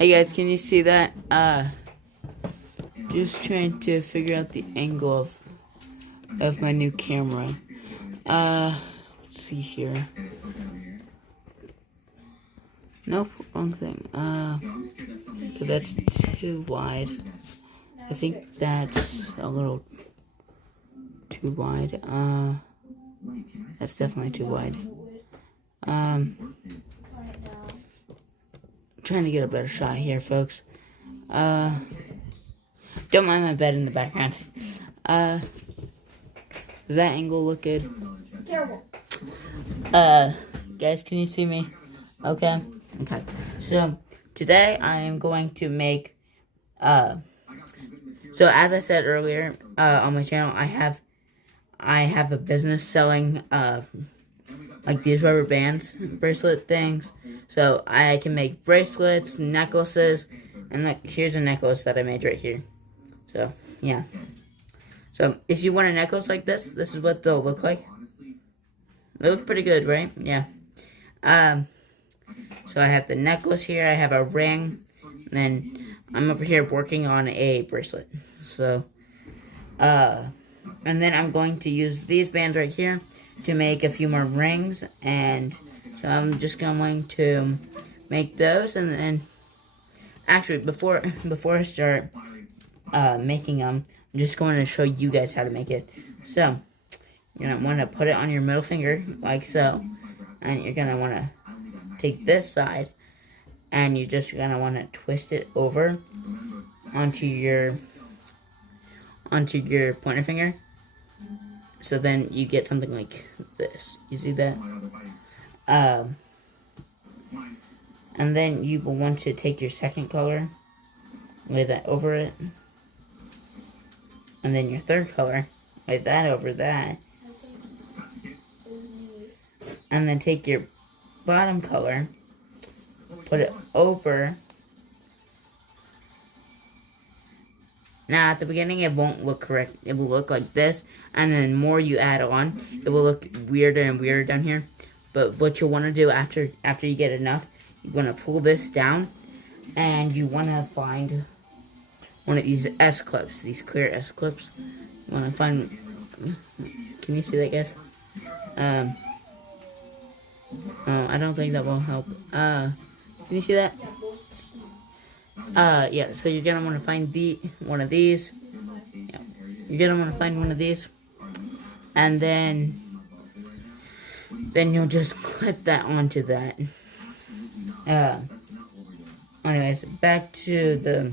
Hey guys, can you see that? Just trying to figure out the angle of my new camera. Let's see here. Nope, wrong thing. So that's too wide. I think that's a little too wide. That's definitely too wide. I'm trying to get a better shot here, folks. Don't mind my bed in the background. Does that angle look good? Terrible. Guys, can you see me? Okay. Okay. So today I am going to make. So as I said earlier, on my channel, I have a business selling like these rubber bands, bracelet things. So I can make bracelets, necklaces, and look, here's a necklace that I made right here. So yeah. So if you want a necklace like this is what they'll look like. They look pretty good, right? Yeah. So I have the necklace here, I have a ring, and then I'm over here working on a bracelet. So, and then I'm going to use these bands right here to make a few more rings, and so I'm just going to make those, and then, actually, before I start making them, I'm just going to show you guys how to make it. So, you're going to want to put it on your middle finger, like so, and you're going to want to take this side, and you're just going to want to twist it over onto your pointer finger. So then you get something like this. You see that? And then you will want to take your second color, lay that over it, and then your third color, lay that over that, and then take your bottom color, put it over. Now, at the beginning, it won't look correct. It will look like this, and then the more you add on, it will look weirder and weirder down here. But what you'll want to do after you get enough, you want to pull this down, and you want to find one of these S-clips, these clear S-clips. You want to find, can you see that, guys? Oh, I don't think that will help. Can you see that? Yeah, so you're gonna want to find one of these. Yeah. You're gonna want to find one of these, and then you'll just clip that onto that. Anyways, back to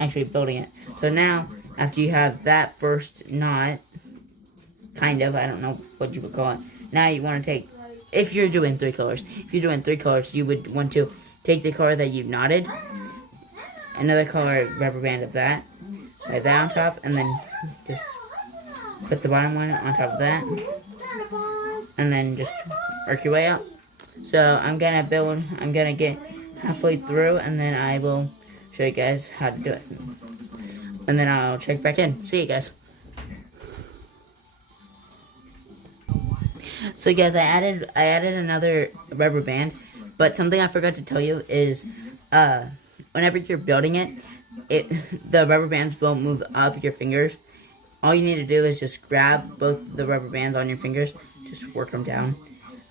actually building it. So now, after you have that first knot, kind of, I don't know what you would call it. Now you want to take, if you're doing 3 colors, you would want to take the color that you knotted, another color rubber band of that, lay that on top, and then just put the bottom one on top of that, and then just work your way up. So I'm gonna get halfway through, and then I will show you guys how to do it. And then I'll check back in. See you guys. So guys, I added another rubber band, but something I forgot to tell you is, whenever you're building it, the rubber bands won't move up your fingers. All you need to do is just grab both the rubber bands on your fingers, just work them down.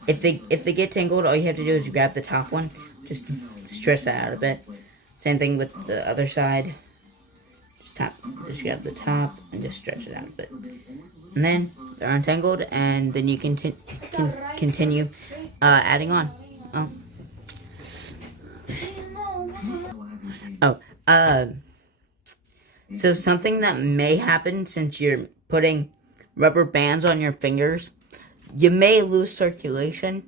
If they get tangled, all you have to do is grab the top one, just stretch that out a bit. Same thing with the other side. Just grab the top and just stretch it out a bit. And then they're untangled, and then you can continue adding on. So something that may happen since you're putting rubber bands on your fingers, you may lose circulation,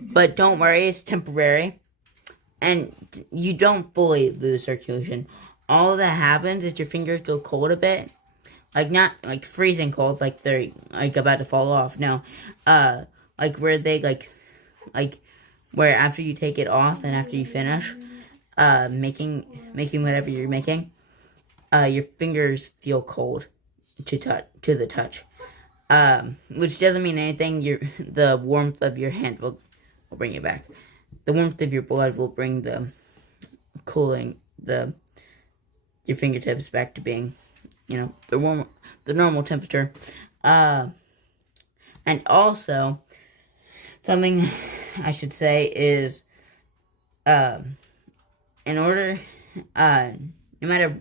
but don't worry, it's temporary, and you don't fully lose circulation. All that happens is your fingers go cold a bit, like not like freezing cold, like they're like about to fall off. No, like where they like where after you take it off and after you finish making whatever you're making, your fingers feel cold to the touch, which doesn't mean anything. The warmth of your hand will bring it back. The warmth of your blood will bring the cooling your fingertips back to being, the normal temperature. And also, something I should say is, in order, no matter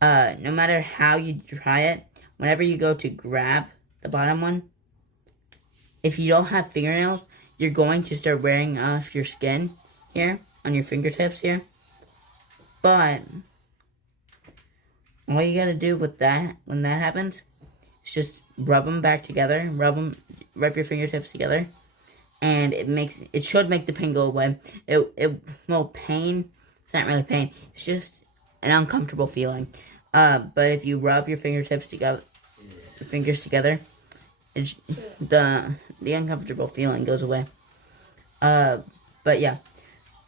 no matter how you try it, whenever you go to grab the bottom one, if you don't have fingernails, you're going to start wearing off your skin here, on your fingertips here. But all you gotta do with that, when that happens, is just rub them back together, rub your fingertips together, and it should make the pain go away. Pain, it's not really pain, it's just an uncomfortable feeling. But if you rub your fingers together, the uncomfortable feeling goes away. But yeah,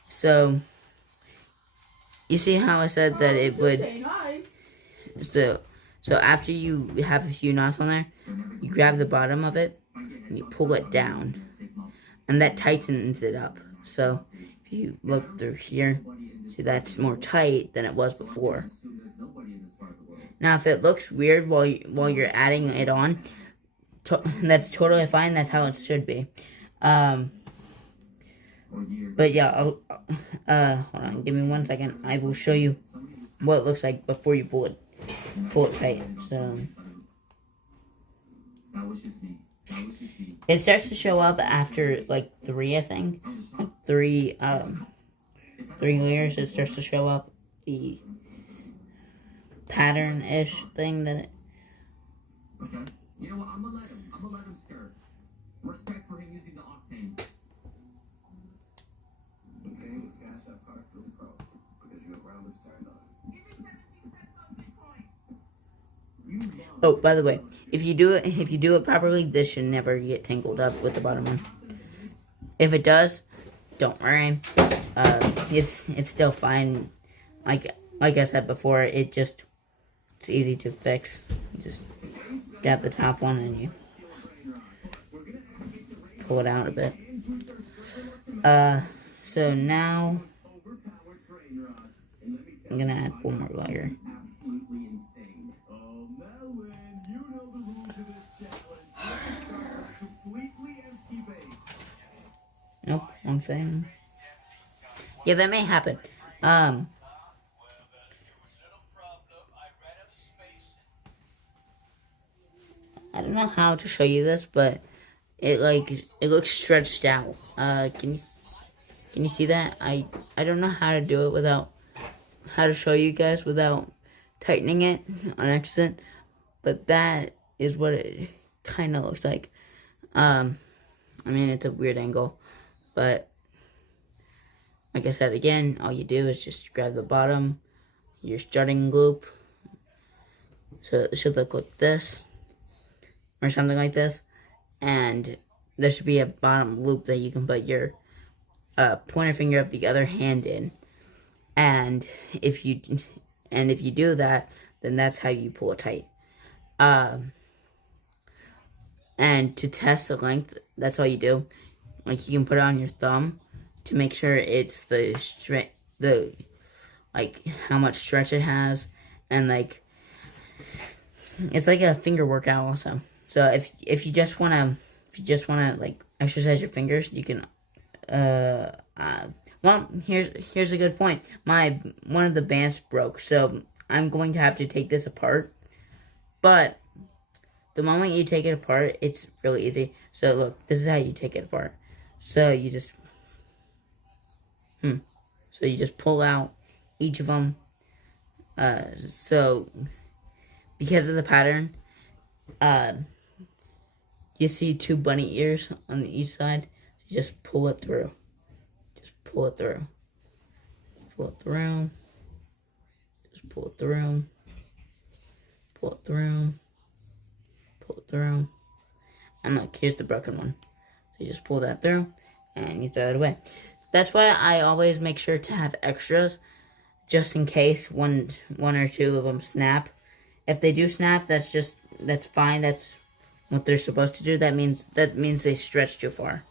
so you see how I said that it would. So after you have a few knots on there, you grab the bottom of it and you pull it down, and that tightens it up. So if you look through here, see that's more tight than it was before. Now, if it looks weird while you're adding it on, that's totally fine. That's how it should be. But yeah, hold on. Give me 1 second. I will show you what it looks like before you pull it tight. So it starts to show up after like 3, I think. Like 3 layers. It starts to show up the pattern-ish thing that it. Okay. You know what? I'm gonna let him skirt. Respect for him using the octane. The pain with Cash App card feels pro because you have rounders turned on. Give me 17 cents on Bitcoin. Oh, by the way, if you do it properly, this should never get tangled up with the bottom one. If it does, don't worry. It's still fine. Like I said before, it's easy to fix. You just grab the top one and you pull it out a bit. So now I'm gonna add one more layer. Nope, wrong thing. Yeah, that may happen. I don't know how to show you this, but it looks stretched out. Can you see that? I don't know how to do it how to show you guys without tightening it on accident, but that is what it kind of looks like. I mean, it's a weird angle, but like I said again, all you do is just grab the bottom, your starting loop, so it should look like this, or something like this, and there should be a bottom loop that you can put your pointer finger of the other hand in, and if you do that, then that's how you pull it tight. And to test the length, that's all you do. Like, you can put it on your thumb to make sure it's like how much stretch it has, and like it's like a finger workout also. So if you just wanna like exercise your fingers, you can well, here's a good point. One of the bands broke, so I'm going to have to take this apart. But the moment you take it apart, it's really easy. So look, this is how you take it apart. So you just pull out each of them. So because of the pattern, you see 2 bunny ears on each side. You just pull it through. Just pull it through. Pull it through. Just pull it through. Pull it through. Pull it through. And look, here's the broken one. So you just pull that through and you throw it away. That's why I always make sure to have extras, just in case one or two of them snap. If they do snap, that's fine. That's what they're supposed to do. That means they stretch too far,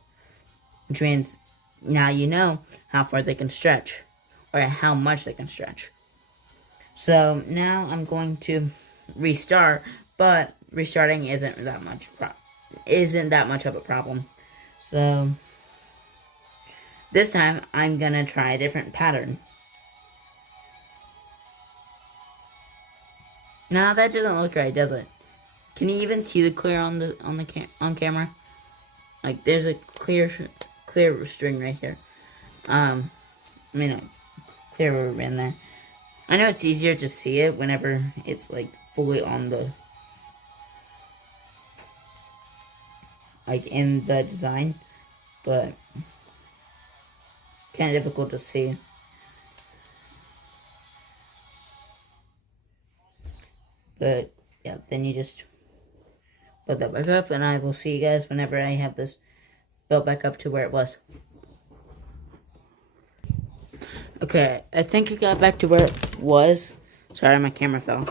which means now you know how far they can stretch or how much they can stretch. So now I'm going to restart, but restarting isn't that much of a problem. So this time I'm gonna try a different pattern. Now that doesn't look right, does it? Can you even see the clear on camera? Like there's a clear string right here. I mean a clear rubber band there. I know it's easier to see it whenever it's like fully on the in the design, but kind of difficult to see. But yeah, then you just put that back up, and I will see you guys whenever I have this built back up to where it was. Okay, I think it got back to where it was. Sorry, my camera fell.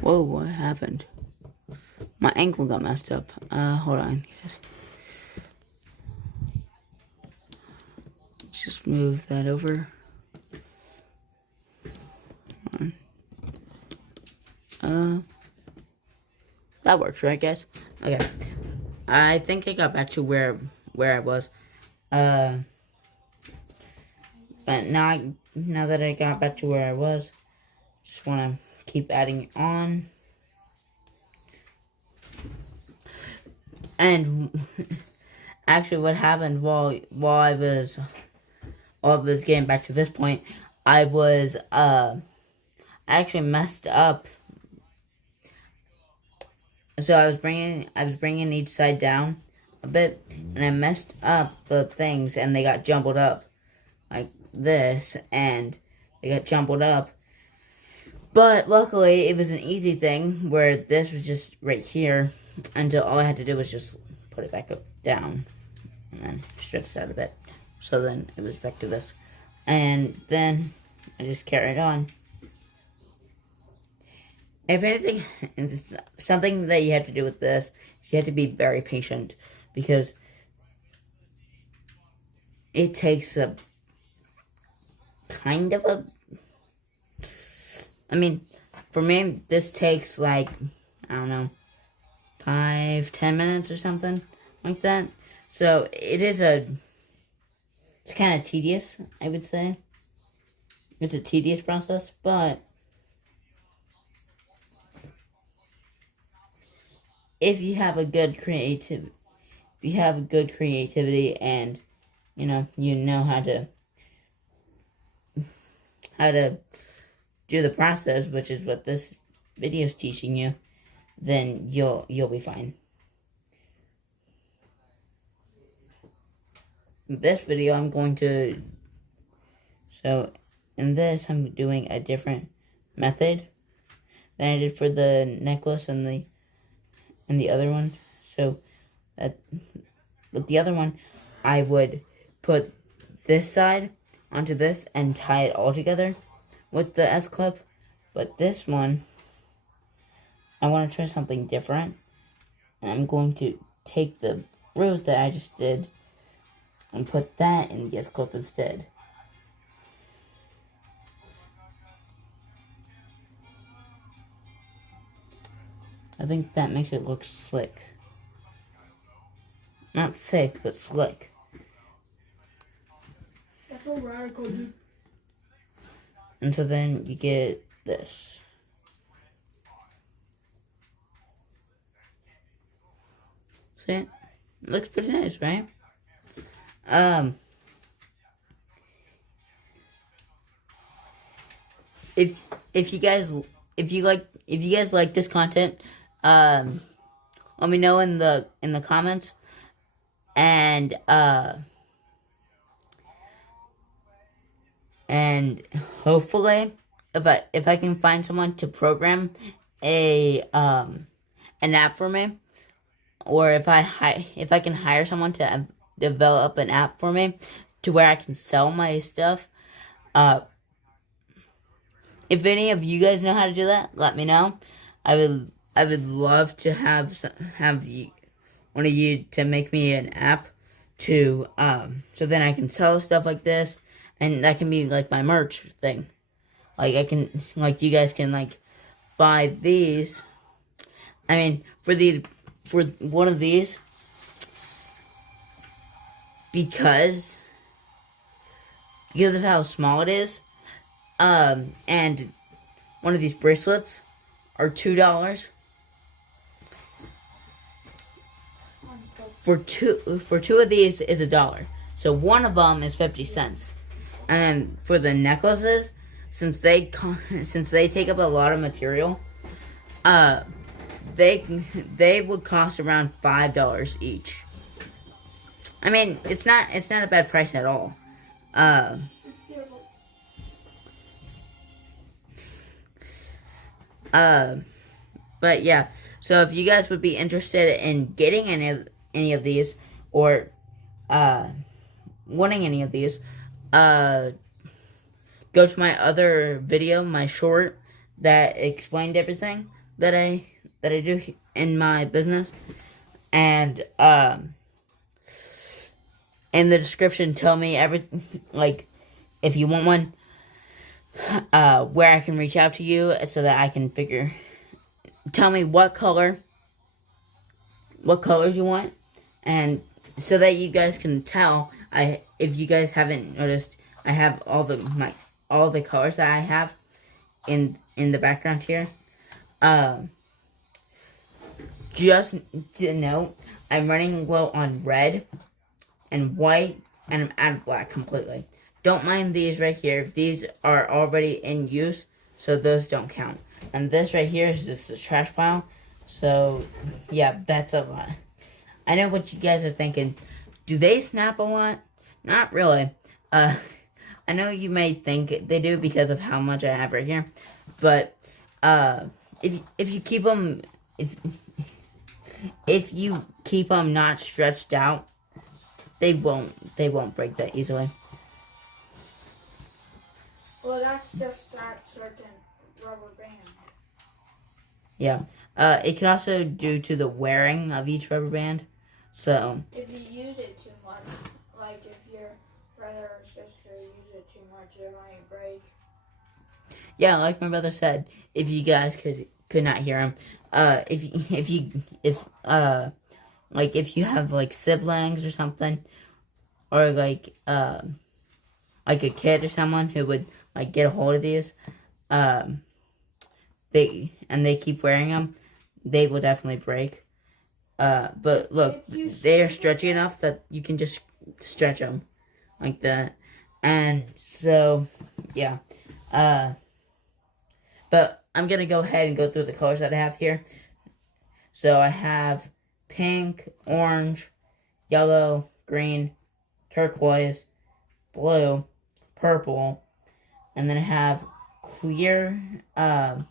Whoa, what happened? My ankle got messed up. Hold on, guys. Just move that over. That works, right, guys? Okay. I think I got back to where I was. But now that I got back to where I was, just want to keep adding on. And actually, what happened while I was getting back to this point, I actually messed up. So I was bringing each side down a bit, and I messed up the things, and they got jumbled up like this, and they got jumbled up. But luckily, it was an easy thing where this was just right here, until all I had to do was just put it back up down, and then stretch it out a bit. So then it was back to this, and then I just carried on. If anything, something that you have to do with this, you have to be very patient, because it takes a kind of a, I mean, for me, this takes like, I don't know, 5-10 minutes or something like that. So it's kind of tedious, I would say. It's a tedious process, but if you have a good creativity, and you know how to do the process, which is what this video is teaching you, then you'll be fine. This video in this I'm doing a different method than I did for the necklace and the other one. So with the other one, I would put this side onto this and tie it all together with the S-clip. But this one, I want to try something different. And I'm going to take the root that I just did and put that in the S-clip instead. I think that makes it look slick. Not sick, but slick. That's so radical, dude. And so then you get this. See it? It looks pretty nice, right? If you guys like this content, let me know in the comments, and hopefully if I can find someone to program an app for me, or if I can hire someone to develop an app for me to where I can sell my stuff, if any of you guys know how to do that, let me know. I I would love to have one of you to make me an app to so then I can sell stuff like this, and that can be like my merch thing. Like I can, like you guys can like buy these. I mean, for one of these, because of how small it is, and one of these bracelets are $2. For two of these is $1. So one of them is 50 cents. And then for the necklaces, since they take up a lot of material, they would cost around $5 each. I mean, it's not a bad price at all. But yeah, so if you guys would be interested in getting any of these, or wanting any of these, go to my other video, my short that explained everything that I do in my business, and in the description tell me like if you want one, where I can reach out to you so that I can tell me what colors you want, and so that you guys can tell. If you guys haven't noticed, I have all the colors that I have in the background here. Just to note, I'm running low on red and white, and I'm out of black completely. Don't mind these right here. These are already in use, so those don't count. And this right here is just a trash pile. So, yeah, that's a lot. I know what you guys are thinking. Do they snap a lot? Not really. I know you may think they do because of how much I have right here. But, if you keep them... If you keep them not stretched out, they won't break that easily. Well, that's just that certain rubber band. Yeah. It can also due to the wearing of each rubber band. So if you use it too much, like if your brother or sister use it too much, it might break. yeah, like my brother said, if you guys could not hear him, if you have like siblings or something, or like a kid or someone who would like get a hold of these, they keep wearing them, they will definitely break. But look, they are stretchy enough that you can just stretch them like that, and so yeah. But I'm gonna go ahead and go through the colors that I have here. So I have pink, orange, yellow, green, turquoise, blue, purple, and then I have clear, I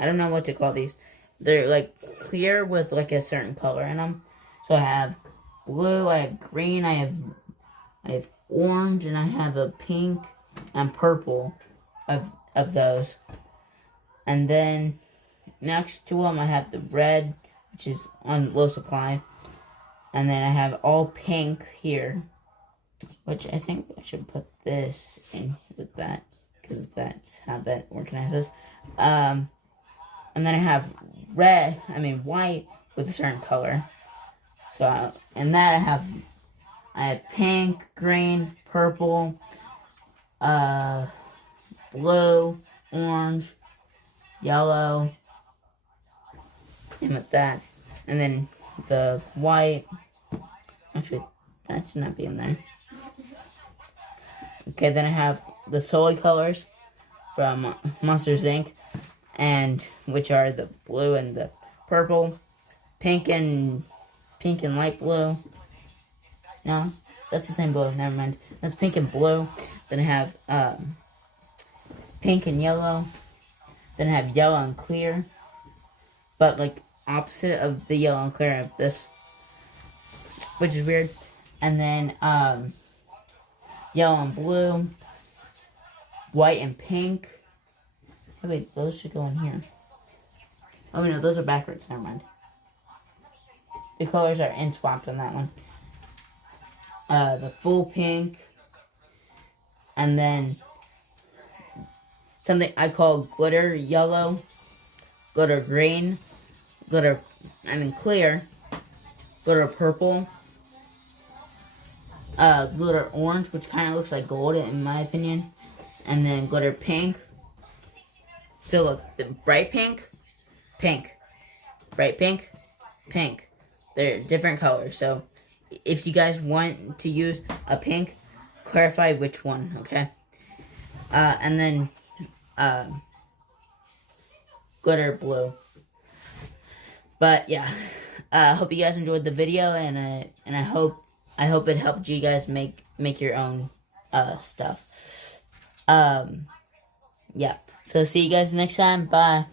don't know what to call these. They're like clear with like a certain color in them. So I have blue, I have green, I have orange, and I have a pink and purple of those. And then next to them I have the red, which is on low supply. And then I have all pink here, which I think I should put this in with that, because that's how that organizes. And then I have white with a certain color. So, and that I have pink, green, purple, blue, orange, yellow, and with that. And then the white, actually, that should not be in there. Okay, then I have the Soy colors from Monsters Inc., and which are the blue and the purple, pink and light blue. No, that's the same blue. Never mind. That's pink and blue. Then I have pink and yellow. Then I have yellow and clear, but like opposite of the yellow and clear of this, which is weird. And then yellow and blue, white and pink. Oh, wait, those should go in here. Oh no, those are backwards. Never mind. The colors are in swapped on that one. The full pink, and then something I call glitter yellow, glitter green, clear, glitter purple, glitter orange, which kind of looks like gold in my opinion, and then glitter pink. So look, the bright pink, pink, bright pink, pink. They're different colors. So if you guys want to use a pink, clarify which one, okay? And then glitter blue. But yeah, hope you guys enjoyed the video, and I hope it helped you guys make your own stuff. Yeah. So see you guys next time. Bye.